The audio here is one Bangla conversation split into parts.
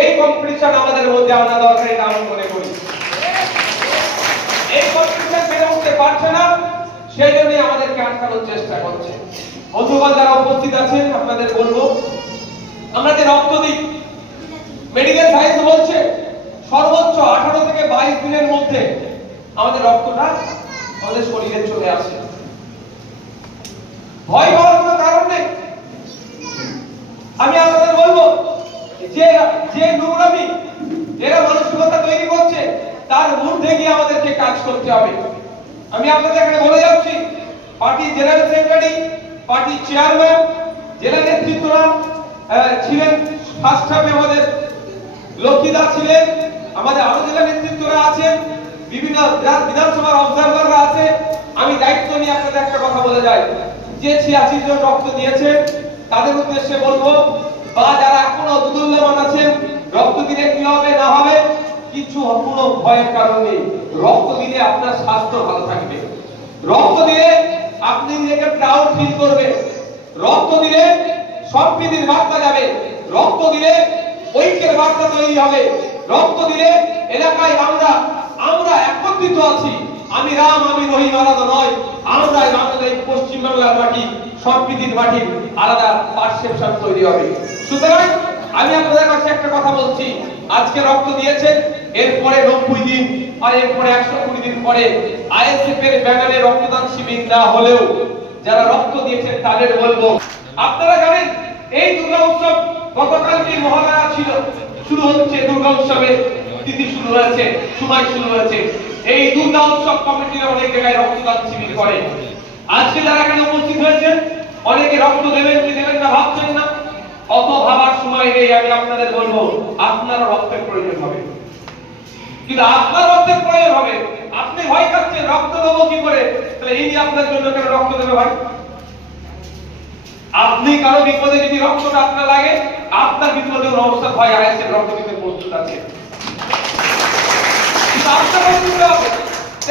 এই কম্পিটিশন আমাদের মধ্যে আনা দরকার, এটা আমি মনে করি। এই কম্পিটিশন পেরে উঠতে পারছে না, সেই জন্যই আমাদেরকে আটকানোর চেষ্টা করছে। বন্ধুগণ যারা উপস্থিত আছেন, আপনাদের বলবো, আমরা যে রক্ত দিই, মেডিকেল সায়েন্স বলছে সর্বোচ্চ 18 থেকে 22 দিনের মধ্যে আমাদের রক্তটা আমাদের শরীরে চলে আসে। ভয় পাওয়ার কোনো কারণ নেই। আমি আপনাদের বলবো যে যে নোংরামি এরা মানসিকতা তৈরি করছে, তার ঊর্ধ্বে গিয়ে আমাদেরকে কাজ করতে হবে। আমি আপনাদের এখানে বলে যাচ্ছি, party general secretary, party chairman, জেলা নেতৃত্বরা ছিলেন, ফার্স্ট হাফে আমাদের লক্ষ্মীদা ছিলেন, আমাদের আরো জেলা নেতৃত্বরা আছেন, বিভিন্ন বিধানসভার অবজারভাররা আছে। আমি দায়িত্ব নিয়ে আপনাদের একটা কথা বলে যাই, যে 86 জন রক্ত দিয়েছে তাদের উদ্দেশ্যে বলবো, বা যারা এখনো দুর্দুল্যমান আছেন, রক্ত দিলে কি হবে না হবে কিছু কোনো ভয়ের কারণ নেই। রক্ত দিলে আপনার স্বাস্থ্য ভালো থাকবে, রক্ত দিলে আপনি নিজেকে প্রাউড ফিল করবেন, রক্ত দিলে সম্প্রীতির বার্তা যাবে, রক্ত দিলে ঐক্যের বার্তা তৈরি হবে, রক্ত দিলে এলাকায় আমরা একত্রিত আছি, আমি রাম আমি রহিম আলাদা নয়, আমরা বাংলাদেশ পশ্চিম বাংলার মাটি সম্প্রীতির মাটির আলাদা পারসেপশন তৈরি হবে। সুতরাং আমি আপনাদের কাছে একটা কথা বলছি, আজকে রক্ত দিয়েছেন, এরপরে 90 দিন আর এরপরে 120 দিন পরে আইএসএফ এর ব্যানারে রক্তদান শিবির না হলেও যারা রক্ত দিয়েছেন তাদের বলবো, আপনারা জানেন এই দুর্গা উৎসব গতকালকে মহালয়া ছিল, শুরু হচ্ছে দুর্গা উৎসবের তিথি শুরু হয়েছে, সময় শুরু হয়েছে। এই দুর্গা উৎসব কমিটির অনেক জায়গায় রক্তদান শিবির করে। আজকে যারা এখানে উপস্থিত হয়েছেন, অনেকে রক্ত দেবেন কি দেবেন না ভাবছেন না, অত ভাবার সময় নেই। আমি আপনাদের বলবো, আপনার রক্তের প্রয়োজন হবে, কিন্তু আপনার রক্তের প্রয়োজন হবে। আপনি ভয় খাচ্ছেন রক্ত দেবো কি করে, তাহলে এই আপনার জন্য কেন রক্ত দেবে ভাই? আপনি কারো বিপদে যদি রক্তটা আপনার লাগে, আপনার বিপদে অবস্থা ভয় আইএসএফ রক্ত দিতে প্রস্তুত আছে।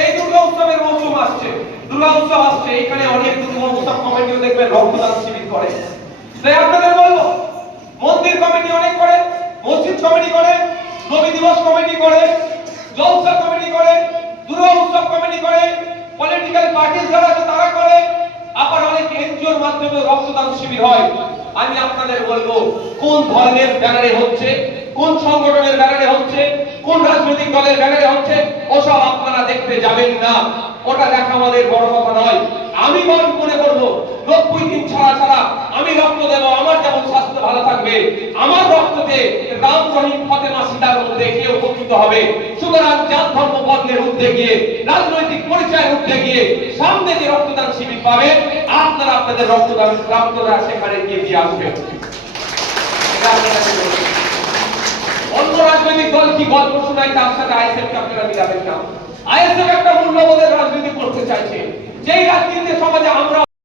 এই দুর্গা উৎসবের মৌসুম আসছে, দুর্গা উৎসব আসছে, এখানে অনেক দুর্গা উৎসব কমিটিও দেখবেন রক্তদান শিবির করে। তাই আপনাদের বলবো, মন্দির কমিটি অনেক করে, মসজিদ কমিটি করে, নবী দিবস কমিটি করে, জলসা কমিটি করে, দুর্গা উৎসব কমিটি করে, পলিটিক্যাল পার্টি যারা আছে তারা করে, আবার অনেক এনজিওর মাধ্যমে রক্তদান শিবির হয়। আমি আপনাদের বলবো, কোন ধর্মের ব্যানারে হচ্ছে, কোন সংগঠনের ব্যানারে হচ্ছে, কোন রাজনৈতিক দলের ব্যানারে হচ্ছে, ওসব আপনারা দেখতে যাবেন না, ওটা দেখা আমাদের বড় কথা নয়। আমি মনে করবো 90 দিন ছাড়া আমি রক্ত দেব, আমার যেমন স্বাস্থ্য ভালো থাকবে, আমার রক্ততে রাম রহিম ফাতেমা সীতার মধ্যে কেউ উপকৃত হবে। সুতরাং জাত ধর্ম বর্ণের ঊর্ধ্বে গিয়ে, রাজনৈতিক পরিচয়ের ঊর্ধ্বে গিয়ে সামনে যে রক্তদান শিবির পাবে, আপনারা আপনাদের রক্তদান সেখানে গিয়ে দিয়ে আসবেন। অন্য রাজনৈতিক দল কি গল্প শোনায়, তার সাথে আইএসএফ কে আপনারা মিলাবেন না। আইএসএফ একটা মূল্যবোধের রাজনীতি করতে চাইছে, যেই রাজনীতি সমাজে আমরা